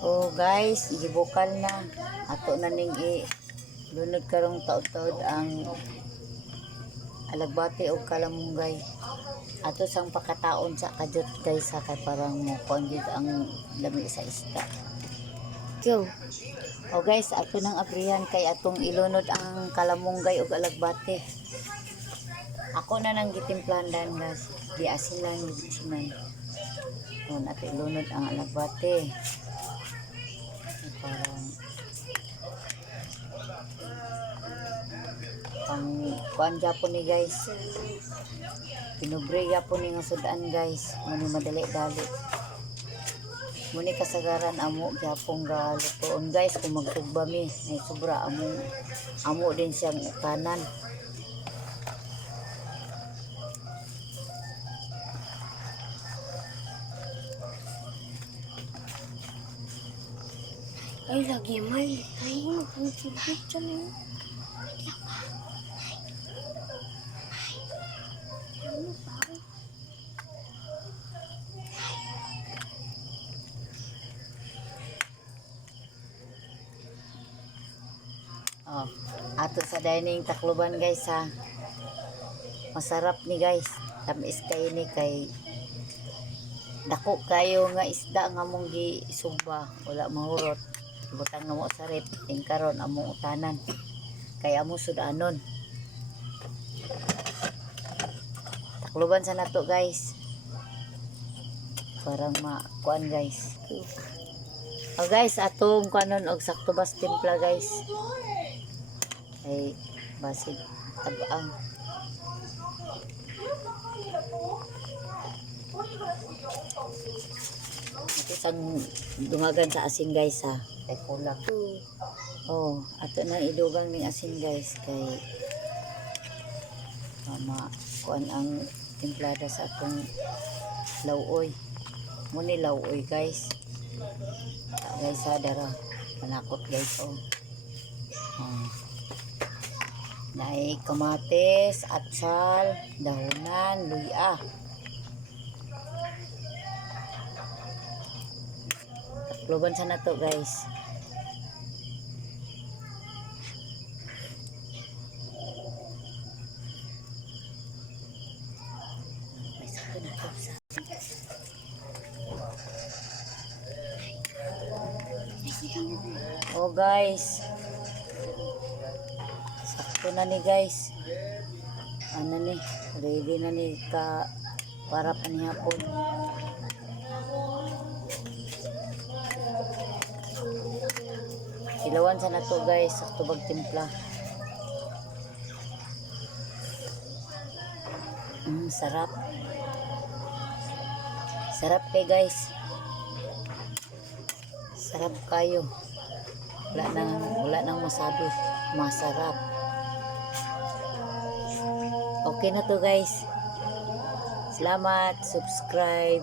Oh guys, gibukal na. Ato na ning lunod karong taud-taud ang alagbati o kalamunggay. Ato sang pakataon sa kadot guys sa kay parang mo konjud ang lami sa isda. Go. Oh guys, ato nang abrihan kay atong ilunod ang kalamunggay ug alagbati. Ako na nang gitimplandan guys. Di asin lang yung sinan. Oh, nato ilunod ang alagbati. Parang pang kuan Japon ni guys, pinubre Japon ni nga sudan guys, muni madali-dali, muni kasagaran amo Japon ga lutoon guys. Kung magtugba mi ay sobra amo din siyang kanan. Ay, lagi may. Ay, magpapagpapag dyan eh. Ano ba? Oh, ato sa dining Tacloban guys ha. Masarap ni guys. Tamis kay ni kay dako kayo nga isda nga mong gisuba, wala mahurot. Butang na mo sa rep, karon among utanan. Kay amo sudanon. Tacloban sa nato guys. Parang makuan guys. Oh guys, atong kanon og sakto bas timpla guys. Ay basid tabang. Ito sang dumagan sa asin guys ha. Kay kulang. Oh, ato na idugang ning asin guys kay mama kuan ang timplada sa atong lawoy. Muni lawoy guys. Guys ha, dara manakot guys oh. Naay kamatis, atsal, dahonan, luya. Tacloban sa nato guys. Oh guys, sakto na ni guys. Ano ni, ready na ni ka para panihapon. Ilawan sa nato guys, sakto bag timpla. Sarap. Sarap kay guys. Sarap kayo. Wala nang masabi. Masarap. Okay na to guys. Salamat. Subscribe.